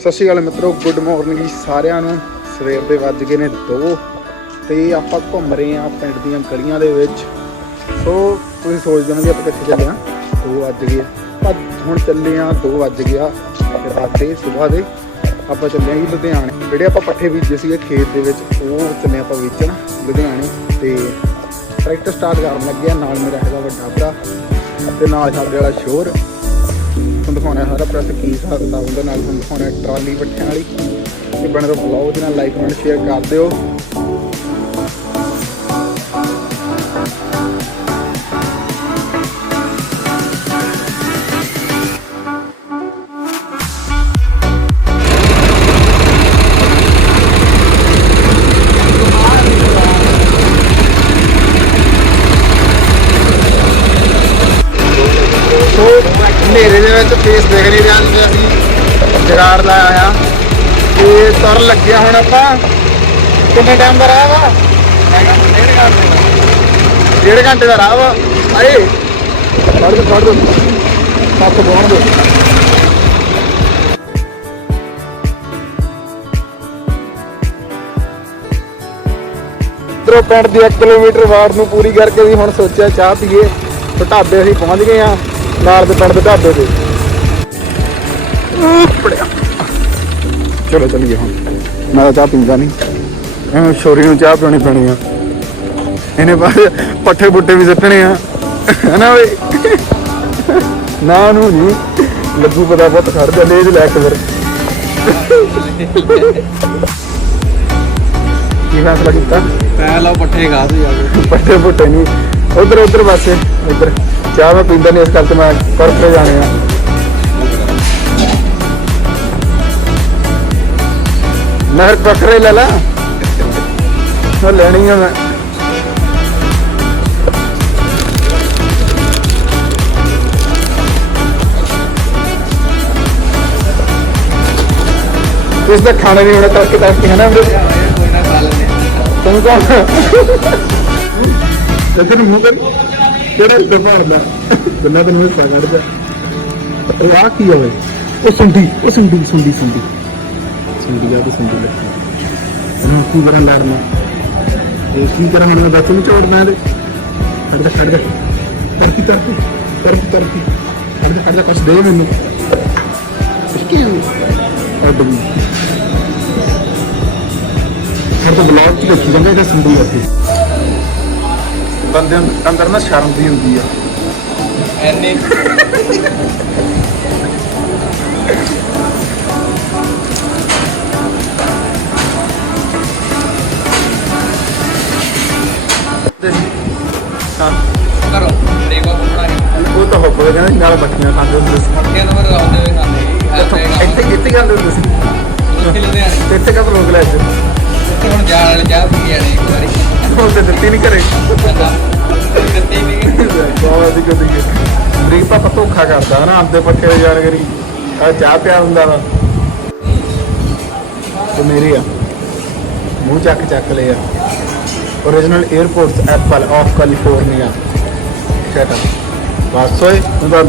ਸਤਿ ਸ਼੍ਰੀ ਅਕਾਲ ਮਿੱਤਰੋ good morning ਜੀ ਸਾਰਿਆਂ ਨੂੰ। ਸਵੇਰ ਦੇ ਵੱਜ ਗਏ ਨੇ 2 ਤੇ ਆਪਾਂ ਘੁੰਮ ਰਹੇ ਆ ਪਿੰਡ ਦੀਆਂ ਗਲੀਆਂ ਦੇ ਵਿੱਚ। ਸੋ ਤੁਸੀਂ ਸੋਚਦੇ ਹੋ ਕਿ ਆਪਾਂ ਕਿੱਥੇ ਚੱਲੇ ਆ 2 ਵੱਜ ਗਏ। ਆ। ਪਰ ਹੁਣ ਚੱਲੇ ਆ 2 ਵੱਜ ਗਿਆ। ਰਾਤ ਦੇ, ਸਵੇਰ ਦੇ ਆਪਾਂ ਚੱਲੇ ਆ ਜੀ ਲੁਧਿਆਣੇ। ਜਿਹੜੇ ਆਪਾਂ ਪੱਠੇ ਬੀਜੇ ਸੀਗੇ ਖੇਤ ਦੇ ਵਿੱਚ, ਉਹ ਚੱਲੇ ਆਪਾਂ ਵੇਚਣ ਲੁਧਿਆਣੇ ਤੇ ਟਰੈਕਟਰ ਸਟਾਰਟ ਕਰਨ ਲੱਗਿਆ ਨਾਲ ਮੇਰਾ ਹੈਗਾ ਵੱਡਾ ਭਰਾ ਤੇ ਨਾਲ ਸਾਡੇ ਵਾਲਾ ਸ਼ੋਰ। ਤੁਹਾਨੂੰ ਦਿਖਾਉਣਾ ਸਾਰਾ ਪ੍ਰੈਸ ਕੀ ਹਿਸਾਬ ਕਿਤਾਬ ਹੁੰਦਾ ਨਾਲ ਤੁਹਾਨੂੰ ਦਿਖਾਉਣਾ ਟਰਾਲੀ ਪੱਠਿਆਂ ਵਾਲੀ। ਤੇ ਬਣੇ ਰਹੋ ਬਲੌਗ ਦੇ ਨਾਲ ਲਾਈਕ ਕਮੈਂਟ ਸ਼ੇਅਰ ਕਰ ਦਿਓ। ਹਨੇਰੇ ਦੇਖ ਨਹੀਂ ਰਿਹਾ ਸੀ ਅਸੀਂ। ਜਗਾੜ ਲਾਇਆ ਆ ਤੇ ਤੁਰ ਲੱਗਿਆ ਹੁਣ ਆਪਾਂ। ਕਿੰਨੇ ਟਾਈਮ ਦਾ ਰਾਹ ਵਾ? ਡੇਢ ਘੰਟੇ ਦਾ ਰਾਹ ਵਾ। ਆਏ। ਫੜ ਦੋ ਫੜ ਦੋ। ਸੱਤ ਬੋਣ ਦੋ। ਇਧਰੋਂ ਪਿੰਡ ਦੀ 1 ਕਿਲੋਮੀਟਰ ਵਾਰ ਨੂੰ ਪੂਰੀ ਕਰਕੇ ਵੀ ਹੁਣ ਸੋਚਿਆ ਚਾਹ ਪੀਏ। ਢਾਬੇ ਅਸੀਂ ਪਹੁੰਚ ਗਏ ਆ ਨਾਲ ਦੇ ਪਿੰਡ ਦੇ ਢਾਬੇ ਤੇ। ਪੜਿਆ ਚਲੋ ਚੱਲੀਏ ਹੁਣ। ਮੈਂ ਤਾਂ ਚਾਹ ਪੀਂਦਾ ਨਹੀਂ ਐਵੇਂ ਸ਼ੋਰੀ ਨੂੰ ਚਾਹ ਪੀਣੀ ਪੈਣੀ ਆ। ਇਹਨੇ ਬਾਅਦ ਪੱਠੇ ਬੁੱਟੇ ਵੀ ਸੱਟਣੇ ਆ। ਹਨਾ ਓਏ ਨਾ ਨੂੰ। ਨਹੀਂ ਲੱਗੂ ਪਤਾ ਪੁੱਤ ਖੜ ਜਾ ਲੈ ਲੈ ਕੇ ਫਿਰ। ਕੀ ਫੈਸਲਾ ਕੀਤਾ? ਪਹਿਲਾਂ ਪੱਠੇ ਗਾ ਤੂੰ ਜਾ ਕੇ। ਪੱਠੇ ਪੁੱਟੇ ਨਹੀਂ ਉਧਰ ਉਧਰ ਪਾਸੇ ਉਧਰ ਚਾਹ ਮੈਂ ਪੀਂਦਾ ਨਹੀਂ ਇਸ ਕਰਕੇ ਮੈਂ ਕਰਪਰੇ ਜਾਣੇ ਆ। ਨਹਿਰ ਬੱਕਰੇ ਲੈ ਲਾ। ਉਹ ਲੈਣੀ ਆ ਮੈਂ। ਇਸ ਦਾ ਖਾਣੇ ਨਹੀਂ ਹੋਣਾ, ਤੜਕੇ ਤੜਕੇ, ਹੈ ਨਾ ਵੀਰੇ? ਕੋਈ ਕੌਣ ਤੇ ਤੈਨੂੰ ਮੂੰਹ ਕਰੀ? ਕਿਹੜਾ ਦਫਾਰ ਦਾ? ਬੰਨਾ ਤੈਨੂੰ ਇਹ ਸਾਗੜ ਦਾ ਉਹ ਆ ਕੀ ਹੋਵੇ ਉਹ ਸੁਣਦੀ ਉਹ ਸੁਣਦੀ ਸੁਣਦੀ ਸੁਣਦੀ ਸੁੰਡੀ ਆ ਤੇ ਸੁੰਡੀ ਲੱਗੀ ਇਹਨੂੰ ਕੀ ਕਰਾਂ ਲੜਨਾ ਇਹ ਕੀ ਕਰਾਂ ਹੁਣ ਮੈਂ? ਦੱਸ ਨਹੀਂ ਚੋੜਨਾ ਇਹਦੇ ਛੱਡ ਦੇ ਛੱਡ ਦੇ। ਕਰਤੀ ਕਰਤੀ ਕਰਤੀ ਕਰਤੀ ਛੱਡ ਦੇ ਛੱਡ ਦੇ ਕੁਛ ਦੇ ਮੈਨੂੰ। ਐਕਸਕਿਊਜ਼ ਅੱਡ ਵੀ ਫਿਰ ਤਾਂ ਬਲੌਗ ਚ ਦੇਖੀ ਜਾਂਦੇ ਇਹਦਾ ਸੰਦੂ ਇੱਥੇ ਬੰਦੇ ਨੂੰ ਅੰਦਰ ਨਾ ਸ਼ਰਮ ਦੀ ਹੁੰਦੀ ਆ। ਐਨੇ ਹੁੱਕ ਹੋਵੇ ਕਹਿੰਦਾ ਨਾਲ ਬੱਕੀਆਂ ਖਾਂਦੇ ਹੁੰਦੇ ਸੀ। ਬੱਕੀਆਂ ਨੂੰ ਆਉਂਦੇ ਹੋਏ ਖਾਂਦੇ ਇੱਥੇ ਕਿੱਥੇ ਖਾਂਦੇ ਹੁੰਦੇ ਸੀ? ਤੇ ਇੱਥੇ ਕਦ ਰੋਕ ਲਿਆ ਇੱਥੇ ਹੁਣ ਜਾਣ ਵਾਲੇ ਚਾਹ ਪੀ ਇੱਕ ਵਾਰੀ। ਹੁਣ ਤੇ ਦਿੱਤੀ ਕਰੇ ਦਿੱਤੀ ਨਹੀਂ ਬਹੁਤ ਅਧਿਕ ਅਧਿਕ ਬ੍ਰੀਕ ਪਾਪਾ ਧੋਖਾ ਕਰਦਾ ਨਾ ਆਪਦੇ ਪੱਕੇ ਯਾਰ ਕਰੀ। ਚਾਹ ਪਿਆ ਹੁੰਦਾ ਵਾ। ਤੇ ਮੇਰੀ ਆ। ਮੂੰਹ ਚੱਕ ਚੱਕ ਲਿਆ original airports apple of california shut ਬਸ ਓਏ ਉਹਦਾ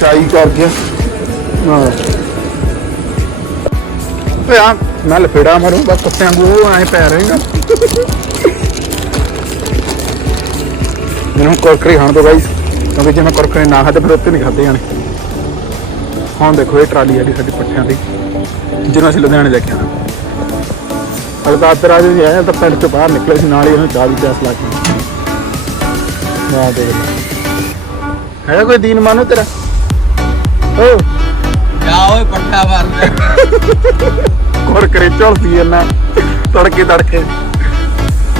ਚਾਈ ਕਰ ਗਿਆ। ਹਾਂ। ਓਏ ਆ ਮੈਂ ਲਫੇੜਾ ਮਾਰੂ ਬਸ ਕੁੱਤਿਆਂ ਨੂੰ ਐ ਪੈ ਰਹੇਗਾ ਮੈਨੂੰ ਕੁਰਕਰੇ ਖਾਣ ਤੋਂ ਗਾਈਸ ਕਿਉਂਕਿ ਜੇ ਮੈਂ ਕੁਰਕਰੇ ਨਾ ਖਾਦੇ ਫਿਰ ਉੱਤੇ ਨਹੀਂ ਖਾਦੇ ਜਾਣੇ। ਹੁਣ ਦੇਖੋ ਇਹ ਟਰਾਲੀ ਵਾਲੀ ਸਾਡੀ ਪੱਠਿਆਂ ਦੀ ਜਿਹਨੂੰ ਅਸੀਂ ਲੁਧਿਆਣੇ ਲੈ ਕੇ ਆਣਾ ਅਰਦਾਸ ਤੇ ਰਾਜੇ ਜੀ ਆਇਆ ਤਾਂ ਪਿੰਡ ਤੋਂ ਬਾਹਰ ਨਿਕਲੇ ਸੀ ਨਾਲ ਹੀ ਉਹਨੂੰ ਚਾਹ ਦੀ ਪਿਆਸ ਲੱਗ ਗਈ ਮੈਂ ਦੇਖ ਲਿਆ ਹੈ ਕੋਈ ਦੀਨ ਮਾਨੋ ਤੇਰਾ? ਓ। ਜਾ ਓਏ ਪੱਠਾ ਮਾਰਦੇ ਕੁਰਕਰੇ ਝਲਦੀ ਇਹਨਾਂ। ਤੜਕੇ ਤੜਕੇ।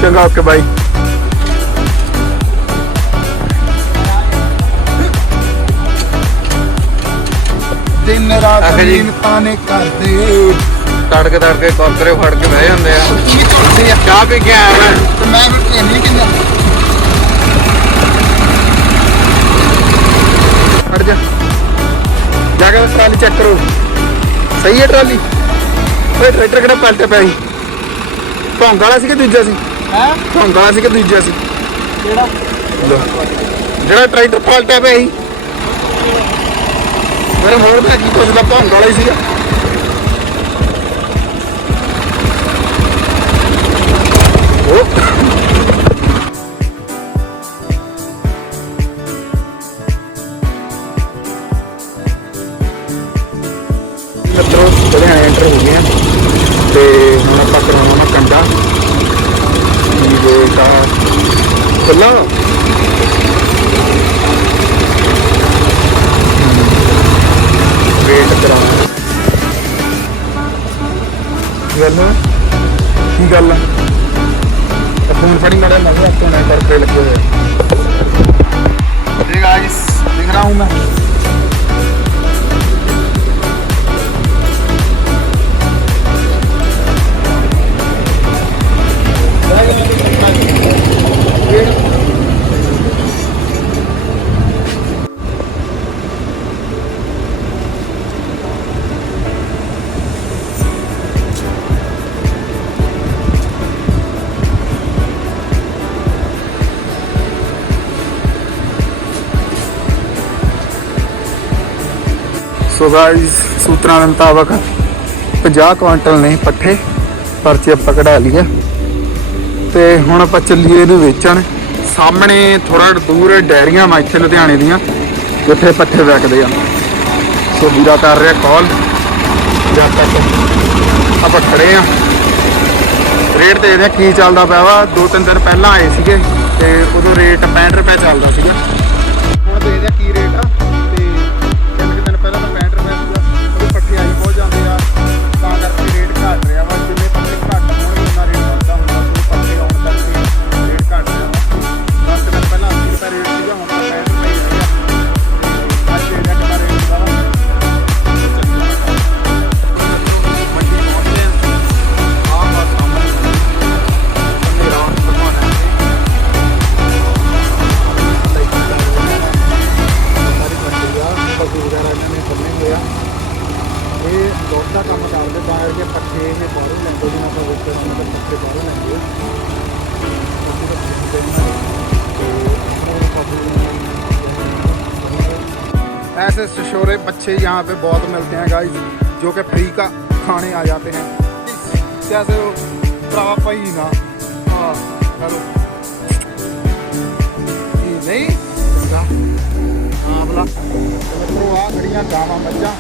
ਚੰਗਾ ਓਕੇ ਬਾਈ। ਦਿਨ ਰਾਤ। ਨੀਂਦ ਪਾਣੇ ਕਰਦੇ। ਤੜਕੇ ਤੜਕੇ ਕੁਰਕਰੇ ਫੜ ਕੇ ਬਹਿ ਜਾਂਦੇ ਆ। ਕੀ ਤੁਰਦੀ ਆ। ਚਾਹ ਪੀ ਕੇ ਆਇਆ ਮੈਂ। ਤੇ ਮੈਂ ਵੀ ਟ੍ਰੇਨਿੰਗ ਕਿੰਨਾ हट जा। जाकर उस ट्राली चेक करो। सही है ट्राली? कोई ट्रैक्टर कड़े पलट पे ही भौंक वाला सी दूजा सी? वाला सी दूजा सी? जरा ट्रैक्टर पलट पे ही मेरे होर पे की कुछ का वाला ही ਹੋ ਗਏ ਆ ਤੇ ਹੁਣ ਆਪਾਂ ਕਰਾਉਣਾ ਕੰਡਾ ਇਹ ਬੇਟਾ ਚੱਲਾਂ ਵੇਟ ਕਰਾਉਣਾ ਗੱਲ ਕੀ ਗੱਲ ਆ ਫੋਨ ਫੜੀ ਮੜਾ ਮੈਂ ਆਪਣਾ ਨਾਲ ਕਰਕੇ ਲੱਗੇ ਹੋਏ हे गाइस दिख रहा हूँ मैं ਸੋ ਗਾਇਸ ਸੂਤਰਾਂ ਦੇ ਮੁਤਾਬਕ 50 ਕੁਇੰਟਲ ਨੇ ਪੱਠੇ ਪਰਚੇ ਆਪਾਂ ਕਢਾ ਲਿਆ ਤੇ ਹੁਣ ਆਪਾਂ ਚੱਲੀਏ ਇਹਨੂੰ ਵੇਚਣ। ਸਾਹਮਣੇ ਥੋੜਾ ਦੂਰ ਡੈਰੀਆਂ ਵਾ ਇੱਥੇ ਲੁਧਿਆਣੇ ਦੀਆਂ, ਜਿੱਥੇ ਪੱਠੇ ਵਿਕਦੇ ਆ। ਸੋ ਵੀਰਾ ਕਰ ਰਿਹਾ ਕਾਲ। ਜਦ ਤੱਕ ਆਪਾਂ ਖੜੇ ਆ। ਰੇਟ ਦੇਖਦੇ ਆ ਕੀ ਚੱਲਦਾ ਪਿਆ ਵਾ। ਦੋ ਤਿੰਨ ਦਿਨ ਪਹਿਲਾਂ ਆਏ ਸੀਗੇ ਤੇ ਉਦੋਂ ਰੇਟ 65 ਰੁਪਏ ਚੱਲਦਾ ਸੀਗਾ। ਦੁੱਧ ਦਾ ਕੰਮ ਕਰਦੇ ਤਾਂ ਕਰਕੇ ਪੱਠੇ ਇਹ ਬਾਹਰੋਂ ਲੈਂਦੇ ਜਿਹਨਾਂ ਤੋਂ ਵੇਚਦੇ ਉਹਨਾਂ ਦੇ ਪੱਠੇ ਬਾਹਰੋਂ ਲੈਂਦੇ ਆ ਅਸੀਂ ਤਾਂ ਖਰੀਦਦੇ ਨਹੀਂ ਤੇ ਉਹ ਪਸ਼ੂ ऐसे शोरे बच्चे यहाँ पे बहुत मिलते हैं गाइस जो कि फ्री का खाने आ जाते हैं जैसे वो प्राप ही ना हाँ हेलो जी नहीं चंगा हाँ भला तो आ खड़ियाँ गावां मज्जां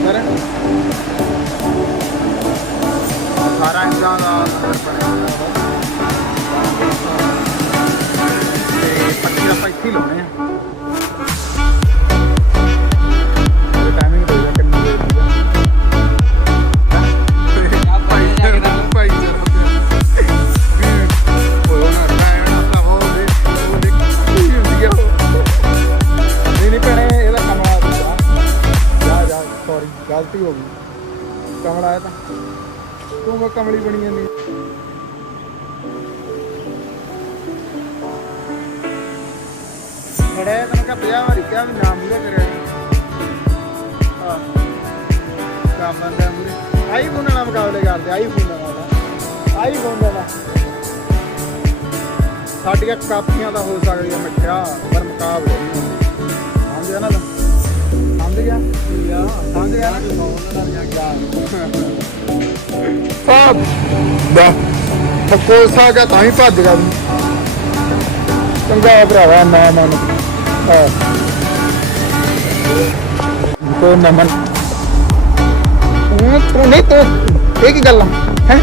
bunları. Karanca Dağı'nın ਗਲਤੀ ਹੋ ਗਈ। ਕਮਲਾ ਆਇਆ ਤਾਂ। ਤੂੰ ਕੋ ਕਮਲੀ ਬਣੀ ਜਾਂਦੀ। ਖੜੇ ਤੈਨੂੰ ਕਹ 50 ਵਾਰੀ ਕਿਹਾ ਵੀ ਨਾਮ ਮੂਰੇ ਕਰਿਆ। ਹਾਂ ਕੰਮ ਆਂਦਾ ਮੂਰੇ ਆਈਫੋਨ ਨਾਲ ਮੁਕਾਬਲੇ ਕਰਦੇ ਆਈਫੋਨ ਨਾਲ ਆਈਫੋਨ ਦਾ ਸਾਡੀਆਂ ਕਾਪੀਆਂ ਦਾ ਹੋ ਸਕਦੀਆਂ ਮਿੱਠਿਆ ਪਰ ਮੁਕਾਬਲੇ ਨਹੀਂ ਯਾ ਸਮਝ ਗਿਆ ਸਾਗਾ ਤਾਂ ਹੀ ਭੱਜ ਗਿਆ ਤੂੰ। ਚੰਗਾ ਭਰਾਵਾ ਨਾ ਮਨ ਕੋ ਨਮਨ। ਤੂੰ ਤੂੰ ਨਹੀਂ, ਤੂੰ ਇਹ ਕੀ ਗੱਲ ਹੈ?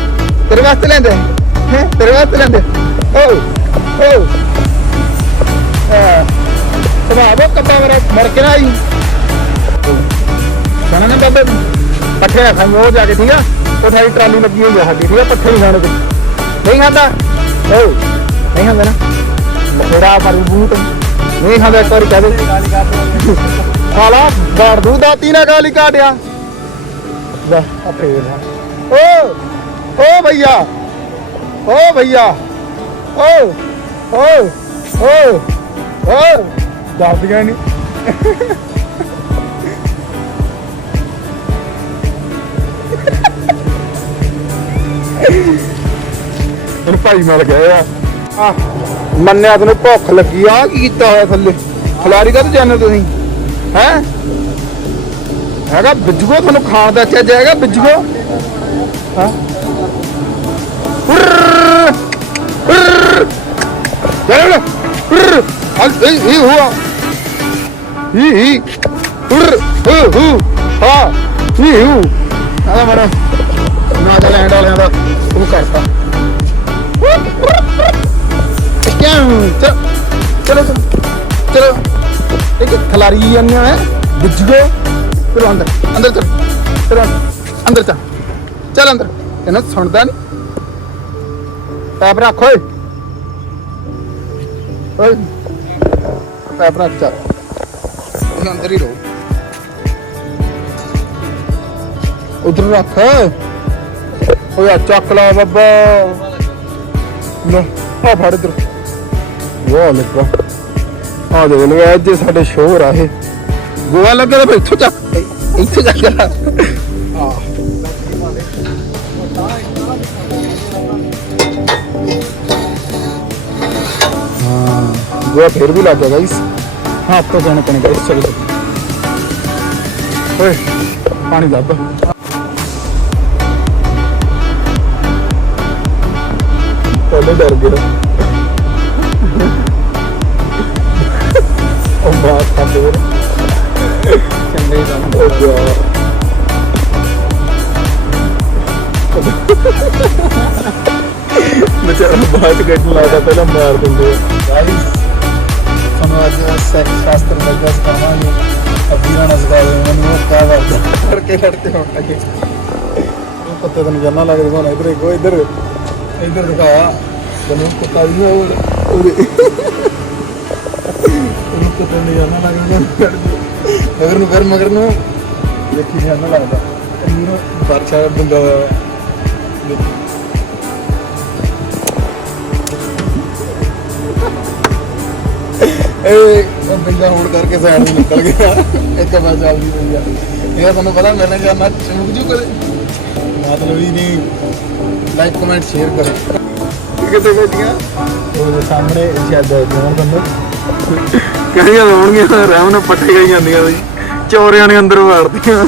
ਤੇਰੇ ਵਾਸਤੇ ਲੈਂਦੇ ਹੈ? ਤੇਰੇ ਵਾਸਤੇ ਲੈਂਦੇ ਓ ਓ ਸਭਾਵੋ ਕੱਪਾ ਮੇਰਾ ਮਰ ਕੇ ਨਾ ਆਈ। ਜਾਣਾ ਨਾ ਬਾਬੇ ਪੱਠੇ ਨਾ ਖਾਈ, ਉਹ ਜਾ ਕੇ ਠੀਕ ਆ, ਉਹ ਸਾਡੀ ਟਰਾਲੀ ਲੱਗੀ ਹੋਈ ਆ ਸਾਡੀ, ਠੀਕ ਆ, ਪੱਠੇ ਨਹੀਂ ਖਾਣੇ ਤੂੰ ਨਹੀਂ ਖਾਂਦਾ? ਓ ਨਹੀਂ ਖਾਂਦਾ ਨਾ। ਮੇਰਾ ਮਾਰੂ ਬੂਟ। ਨਹੀਂ ਖਾਂਦਾ, ਇੱਕ ਵਾਰੀ ਕਹਿ ਦੇ ਸਾਲਾ ਗਾੜ ਦੂ ਦਾਤੀ ਨਾ ਗਾਲੀ ਕਾਟਿਆ ਲੈ ਫੇਰ ਓ ਓ ਭਈਆ ਓ ਭਈਆ, ਓ ਓ ਓ ਓ ਦਾਦੀਆਂ ਨਹੀਂ ਹੁਣ ਭਾਈ ਮਰ ਗਏ ਆ। ਆ ਮੰਨਿਆ ਤੈਨੂੰ ਭੁੱਖ ਲੱਗੀ ਆ, ਕੀ ਕੀਤਾ ਹੋਇਆ ਥੱਲੇ? ਖਿਲਾੜੀ ਕਾ ਜਾਂਦੇ ਤੁਸੀਂ? ਹੈ? ਹੈਗਾ ਬਿੱਜਗੋ ਤੁਹਾਨੂੰ ਖਾਣ ਦਾ ਚੱਜ ਹੈਗਾ ਬਿੱਜਗੋ ਹਾਂ? ਉਰਰ ਉਰਰ ਚੱਲ ਉਰਰ ਹਲ ਇਹ ਹੁਆ ਹੀ ਹੀ। ਉਰਰ ਹੂ ਹੂ। ਹਾਂ ਨਹੀਂ ਹੂੰ। ਆਦਾ ਮਰ ਨਾ ਲੈਂਡ ਵਾਲਿਆਂ ਦਾ। ਉਹ ਕਰਤਾ ਕਿਉਂ ਚਲੋ ਚਲੋ ਚਲੋ ਚਲੋ ਇੱਕ ਖਲਾਰੀ ਜਾਂਦੀਆਂ ਹੈ ਬੁੱਝੋ ਚਲੋ ਅੰਦਰ ਅੰਦਰ ਚਲੋ ਚਲੋ ਅੰਦਰ ਚੱਲ ਚੱਲ ਅੰਦਰ ਇਹਨਾਂ ਸੁਣਦਾ ਨਹੀਂ ਪੈਪ ਰੱਖ ਓਏ ਓਏ ਪੈਪ ਰੱਖ ਚੱਲ ਇਹ ਅੰਦਰ ਹੀ ਰਹੋ ਉਧਰ ਰੱਖ ਓਏ ਚੱਕ ਲਾ ਬੱਬਾ। ਲੈ ਆ ਫੜ ਇਧਰ। ਵਾਹ ਲੱਗਾ ਆ ਦੇ ਲੋ ਅੱਜ ਸਾਡੇ ਸ਼ੋਰ ਆ ਇਹ। ਗੋਆ ਲੱਗਾ ਤਾਂ ਫਿਰ ਇੱਥੋਂ ਚੱਕ। ਇੱਥੇ ਚੱਕ ਆ ਗੋਆ ਫਿਰ ਵੀ ਲੱਗ ਗਿਆ ਗਾਇਸ ਹਾਂ ਤੋਂ ਜਾਣੇ ਪੈਣੇ ਗਾਇਸ ਚਲੋ। ਓਏ ਪਾਣੀ ਲੱਭ। ਪਹਿਲੇ ਡਰ ਗਿਆ। ਉਹ ਬਾਤ ਕਰ ਦੇ ਚੰਗੇ ਕੰਮ ਉਹ ਗਿਆ ਵਿਚਾਰਾ ਬਾਤ ਕੱਢਣ ਲੱਗਦਾ ਪਹਿਲਾਂ ਮਾਰ ਦਿੰਦੇ। ਗਾਇਸ ਸਾਨੂੰ ਅੱਜ ਸੈਕਸ ਸ਼ਾਸਤਰ ਦਾ ਅਭਿਆਸ ਕਰਾਂਗੇ ਅੱਬੀ ਨਾਲ ਦੇ ਮੈਨੂੰ ਉਹ ਕਿਆ ਕਰਦਾ ਕਰਕੇ ਹੋਣ ਲੱਗੇ। ਉਹ ਪੱਤੇ ਤੈਨੂੰ ਜਾਨਾ ਲੱਗਦਾ ਹੁਣ ਇਧਰ ਕੋ ਇਧਰ ਇਧਰ ਦਿਖਾ ਤੈਨੂੰ ਪਤਾ ਵੀ ਨਹੀਂ ਉਹ ਉਹਦੇ ਉਹਨੂੰ ਲੱਗਦਾ ਮਗਰ ਨੂੰ ਕਰ ਮਗਰ ਨੂੰ ਦੇਖੀ ਜਾਨਾ ਲੱਗਦਾ ਇਹਨੂੰ ਵਰਸ਼ਾ ਬੰਦਾ ਹੋਇਆ ਵਾ। ਦੇਖੀ ਇਹ ਉਹ ਹੋੜ ਕਰਕੇ ਸਾਈਡ ਨੂੰ ਨਿਕਲ ਗਿਆ। ਇੱਕ ਵਾਰ ਚੱਲਦੀ ਪਈ ਆ। ਇਹ ਤੁਹਾਨੂੰ ਪਤਾ, ਮੇਰੇ ਨਾਲ ਜਾਨਾ ਚੁੱਕ ਜੂ ਕਰੇ ਮਤਲਬ ਹੀ ਨਹੀਂ। ਲਾਈਕ ਕਮੈਂਟ ਸ਼ੇਅਰ ਕਰੋ। ਕਿਤੇ ਬੈਠੀਆਂ? ਉਹਦੇ ਸਾਹਮਣੇ ਸ਼ਾਇਦ ਜਵਾਨ ਬੰਦੇ। ਕਹੀਆਂ ਹੋਣਗੀਆਂ ਰਹਿਮ ਨਾਲ ਪੱਟੇ ਗਈ ਜਾਂਦੀਆਂ ਬਈ ਚੋਰਿਆਂ ਨੇ ਅੰਦਰ ਵਾੜਦੀਆਂ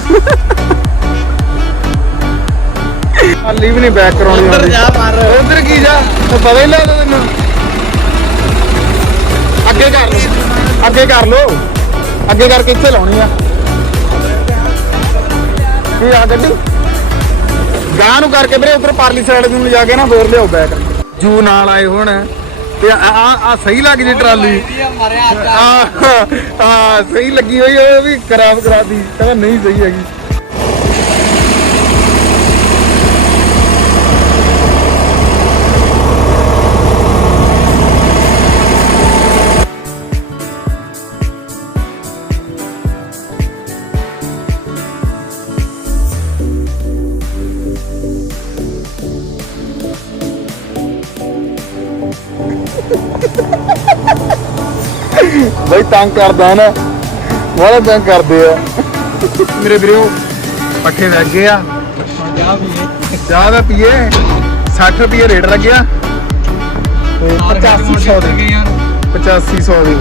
ਹਾਲੀ ਵੀ ਨਹੀਂ ਬੈਕ ਕਰਾਉਣੀ ਉੱਧਰ ਜਾ ਮਾਰ। ਉਧਰ ਕੀ ਜਾ? ਤੇ ਪਤਾ ਹੀ ਲੱਗਦਾ ਤੈਨੂੰ। ਅੱਗੇ ਕਰ ਲੋ ਅੱਗੇ ਕਰ ਲੋ ਅੱਗੇ ਕਰਕੇ ਇੱਥੇ ਲਾਉਣੀ ਆ। ਇਹ ਆ ਗੱਡੀ? ਗਾਂ ਨੂੰ ਕਰਕੇ ਵੀਰੇ ਉਧਰ ਪਰਲੀ ਸਾਈਡ ਨੂੰ ਲਿਜਾ ਕੇ ਨਾ ਹੋਰ ਲਿਆਓ ਬੈਕ ਜੂ ਨਾਲ ਆਏ ਹੁਣ ਤੇ ਆ ਆ ਸਹੀ ਲੱਗ ਜੀ ਟਰਾਲੀ। ਆ। ਆ ਸਹੀ ਲੱਗੀ ਹੋਈ ਉਹ ਵੀ ਖਰਾਬ ਕਰਾਤੀ। ਕਹਿੰਦਾ ਨਹੀਂ ਸਹੀ ਹੈਗੀ। ਤੰਗ ਕਰਦਾ ਨਾ ਬੜਾ ਤੰਗ ਕਰਦੇ ਆ। ਮੇਰੇ ਵੀਰੋ ਪੱਠੇ ਲੱਗ ਗਏ ਆ। ਜਾ ਵੀ ਚਾਹ ਦਾ ਪੀਏ। 60 ਰੁਪਏ ਰੇਟ ਲੱਗਿਆ। ਤੇ 8500 ਦੇ। 8500 ਦੇ।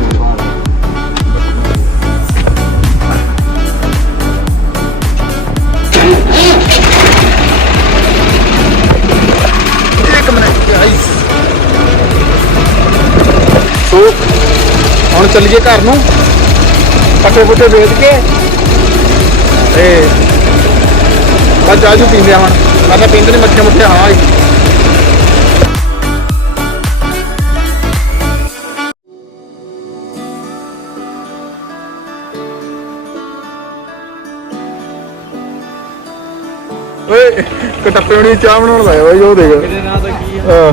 ਇੱਕ ਮਿੰਟ ਗਾਈਸ ਸੋ ਹੁਣ ਚੱਲੀਏ ਘਰ ਨੂੰ। ਪੱਟੇ ਪੁੱਟੇ ਵੇਚ ਕੇ ਤੇ ਬਸ ਚਾਹ ਚੂਹ ਪੀਂਦੇ ਆ ਹੁਣ। ਮੈਂ ਤਾਂ ਪੀਂਦੇ ਨਹੀਂ ਮੱਠੇ ਮੁੱਠੇ ਹਾਂ ਓਏ ਕਟੱਪੇ ਚਾਹ ਬਣਾਉਣ ਲਾਇਆ ਬਾਈ ਉਹ ਦੇਖ। ਇਹਦੇ ਨਾਂ ਦਾ ਕੀ ਹੈ ਹਾਂ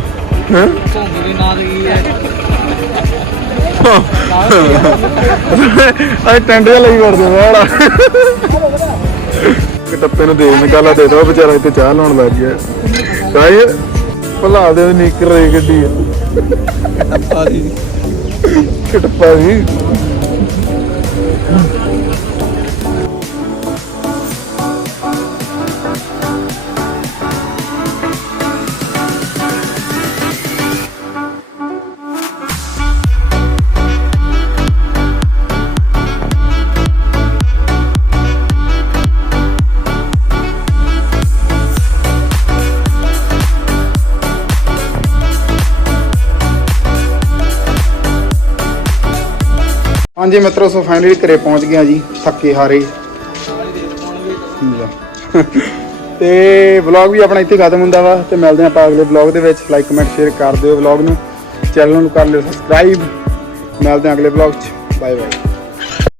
ਹੈਂ? ਝੋਂਦੂ ਦੇ ਨਾਂ ਦਾ ਕੀ ਹੈ ਆਏ ਟੈਂਡ ਜਿਹਾ ਲਈ ਵੜਦੇ ਵਾਲਾ। ਕਟੱਪੇ ਨੂੰ ਦੇ ਨਿਕਾਲਾ ਦੇ ਦੋ ਵਿਚਾਰਾ ਇੱਥੇ ਚਾਹ ਲਾਉਣ ਲੱਗ ਗਿਆ। ਕਾਈ ਭਲਾ ਦੇ ਨਿਕਰ ਰਹੀ ਗੱਡੀ। ਆ ਟੱਪਾ ਦੀ। ਕਟੱਪਾ ਵੀ ਹਾਂਜੀ ਮਿੱਤਰੋ, ਸੋ ਫਾਈਨਲੀ ਘਰੇ ਪਹੁੰਚ ਗਿਆ ਜੀ, ਥੱਕੇ ਹਾਰੇ। ਲੈ। ਤੇ ਵਲੌਗ ਵੀ ਆਪਣਾ ਇੱਥੇ ਖਤਮ ਹੁੰਦਾ ਵਾ, ਤੇ ਮਿਲਦੇ ਹਾਂ ਆਪਾਂ ਅਗਲੇ ਵਲੌਗ ਦੇ ਵਿੱਚ। ਲਾਈਕ ਕਮੈਂਟ ਸ਼ੇਅਰ ਕਰ ਦਿਓ ਵਲੌਗ ਨੂੰ। ਚੈਨਲ ਨੂੰ ਕਰ ਲਿਓ ਸਬਸਕ੍ਰਾਈਬ ਮਿਲਦੇ ਹਾਂ ਅਗਲੇ ਵਲੌਗ 'ਚ। Bye bye